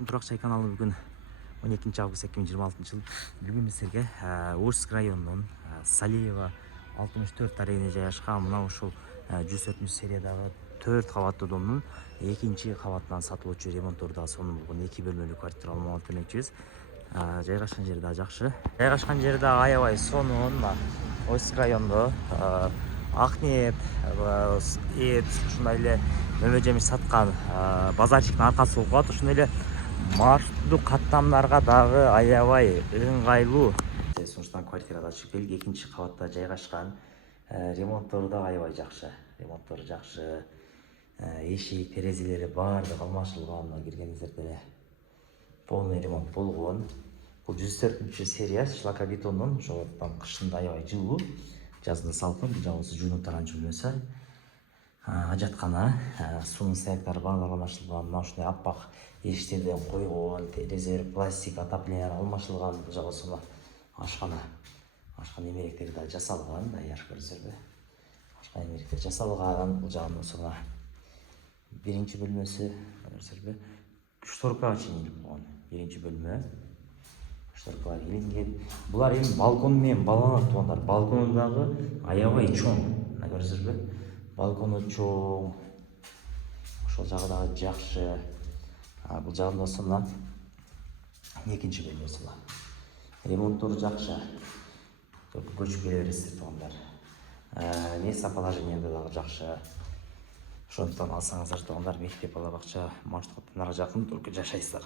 Турақ Чай каналы бүгін 12 август 2026 жыл. Бүгін біздерге Орск районының Салиева 64 тарайына жайгашкан мына ушул 104 сериядағы 4 кабаттуу домдун экинчи кабатынан сатылуучу ремонттордо сонун болгон 2 бөлмөлүү квартира алмак демекчибиз. Жайгашкан жери да жакшы. Жайгашкан жери да аябай сонун. Орск райондо Акниет, эт ушундай эле мөмө жемиш саткан базарчиктин аркасы болуп калат. Ушундай эле маршруттуу каттамдарга дагы аябай ыңгайлуу. Сонуштан квартирада чыгып келдик. Экинчи кабатта жайгашкан. Ремонттору да аябай жакшы. Ремонттору жакшы. Эшик, терезелери баардыгы алмашылган. Мына киргениңиздерде эле полный ремонт болгон. Бул 104 серия шлакобетондон. Ошондон кышында аябай жылуу, жазында салкын. Бул жагыбызы жуунуп таранчу бөлмөсү. Ажаткана, суунун стояктары баардыгы алмашылган. Мына ушундай аппак эшиктерден койгон, терезелер пластик, отоплениялар алмашылган. Бул жагыбызы ашкана. Ашкана эмеректери да жасалган, даяр көрүңүздөр. Ашкана эмеректер жасалган. Бул жагыбызы биринчи бөлмөсү, көрүңүздөр. Шторкага чейин болгон. Биринчи бөлмө. Шторкалар кийлинген. Булар эми балкон менен баланат туугандар. Балкону дагы аябай чоң. Мына көрүңүздөр. Балкону чоң. Ошол жагы дагы жакшы. Бул жагында мына экинчи бөлмөсү бар. Ремонттору жакшы. Көчүп келе бересиздер туугандар. Место положение дагы жакшы. Ошондон алсаңыздар туугандар, мектеп, бала бакча, маршруттун жакын тургу жашайсыздар.